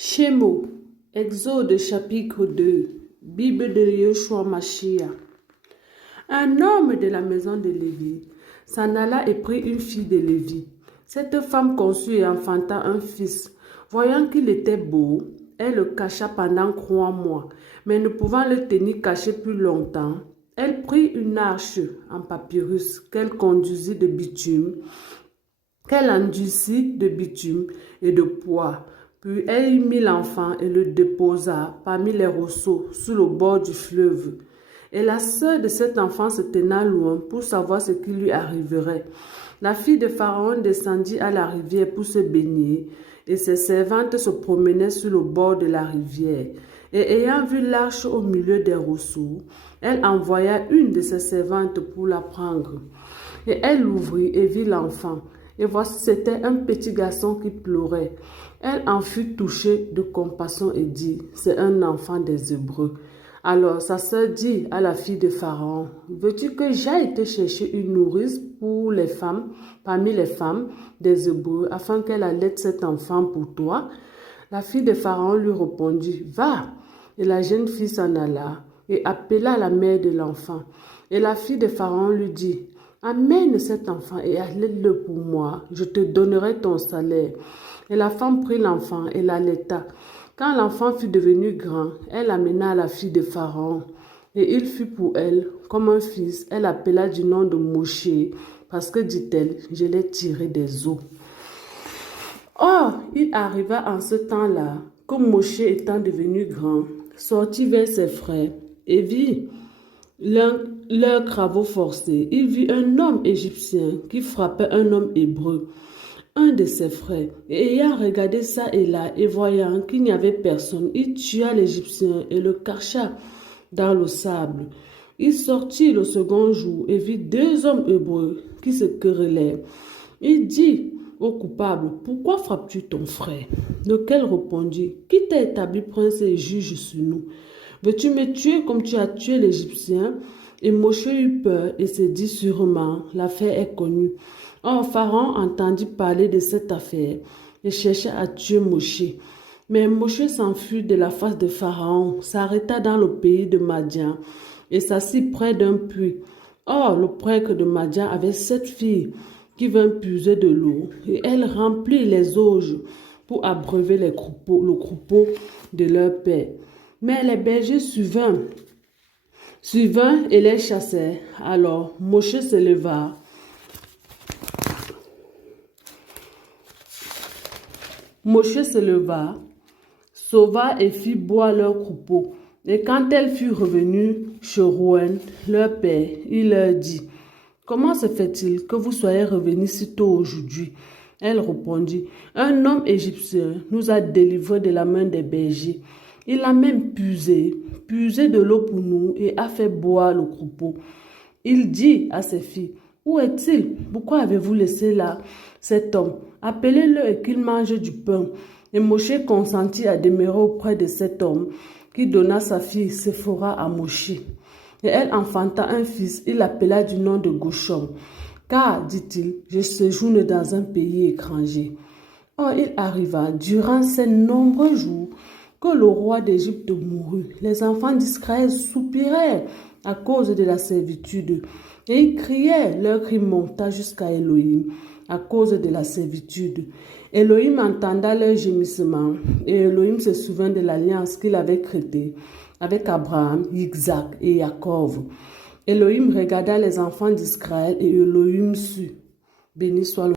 Shemo, Exode chapitre 2, Bible de Yoshua Mashiach. Un homme de la maison de Lévi s'en alla et prit une fille de Lévi. Cette femme conçut et enfanta un fils. Voyant qu'il était beau, elle le cacha pendant 3 mois, mais ne pouvant le tenir caché plus longtemps, elle prit une arche en papyrus qu'elle conduisit de bitume, qu'elle endurcit de bitume et de poids. Puis elle y mit l'enfant et le déposa parmi les roseaux sur le bord du fleuve. Et la sœur de cet enfant se tenait loin pour savoir ce qui lui arriverait. La fille de Pharaon descendit à la rivière pour se baigner, et ses servantes se promenaient sur le bord de la rivière. Et ayant vu l'arche au milieu des roseaux, elle envoya une de ses servantes pour la prendre. Et elle l'ouvrit et vit l'enfant. Et voici, c'était un petit garçon qui pleurait. Elle en fut touchée de compassion et dit, « C'est un enfant des Hébreux. » Alors sa sœur dit à la fille de Pharaon, « Veux-tu que j'aille te chercher une nourrice pour les femmes, parmi les femmes des Hébreux, afin qu'elle allaite cet enfant pour toi ?» La fille de Pharaon lui répondit, « Va !» Et la jeune fille s'en alla et appela la mère de l'enfant. Et la fille de Pharaon lui dit, « Amène cet enfant et allaite-le pour moi, je te donnerai ton salaire. » Et la femme prit l'enfant et l'allaita. Quand l'enfant fut devenu grand, elle l'amena à la fille de Pharaon. Et il fut pour elle comme un fils. Elle l'appela du nom de Moshe, parce que, dit-elle, je l'ai tiré des eaux. Or, il arriva en ce temps-là que Moshe, étant devenu grand, sortit vers ses frères et vit leurs travaux forcés. Il vit un homme égyptien qui frappait un homme hébreu, un de ses frères. Et ayant regardé ça et là, et voyant qu'il n'y avait personne, il tua l'Égyptien et le cacha dans le sable. Il sortit le second jour et vit 2 hommes hébreux qui se querellaient. Il dit au coupable, « Pourquoi frappes-tu ton frère ?» Lequel répondit, « Qui t'a établi prince et juge sur nous? Veux-tu me tuer comme tu as tué l'Égyptien ?» Et Moshe eut peur et se dit sûrement, l'affaire est connue. Or, Pharaon entendit parler de cette affaire et chercha à tuer Moshe. Mais Moshe s'enfuit de la face de Pharaon, s'arrêta dans le pays de Madian et s'assit près d'un puits. Or, le prêtre de Madian avait 7 filles qui vinrent puiser de l'eau, et elles remplirent les auges pour abreuver le troupeau de leur père. Mais les bergers suivants et les chassèrent. Alors Moshe se leva. Sauva et fit boire leur troupeau. Et quand elle fut revenue chez Rouen, leur père, il leur dit, « Comment se fait-il que vous soyez revenus si tôt aujourd'hui ?» Elle répondit, « Un homme égyptien nous a délivrés de la main des bergers. Il a même puisé de l'eau pour nous et a fait boire le troupeau. » Il dit à ses filles, « Où est-il? Pourquoi avez-vous laissé là cet homme? Appelez-le et qu'il mange du pain. » Et Moshe consentit à demeurer auprès de cet homme, qui donna sa fille Séphora à Moshe. Et elle enfanta un fils, il l'appela du nom de Gershom, car, dit-il, je séjourne dans un pays étranger. Or, il arriva, durant ces nombreux jours, que le roi d'Égypte mourut. Les enfants d'Israël soupiraient à cause de la servitude, et ils criaient, leur cri monta jusqu'à Elohim, à cause de la servitude. Elohim entenda leur gémissement, et Elohim se souvint de l'alliance qu'il avait traitée avec Abraham, Isaac et Jacob. Elohim regarda les enfants d'Israël et Elohim sut. Béni soit le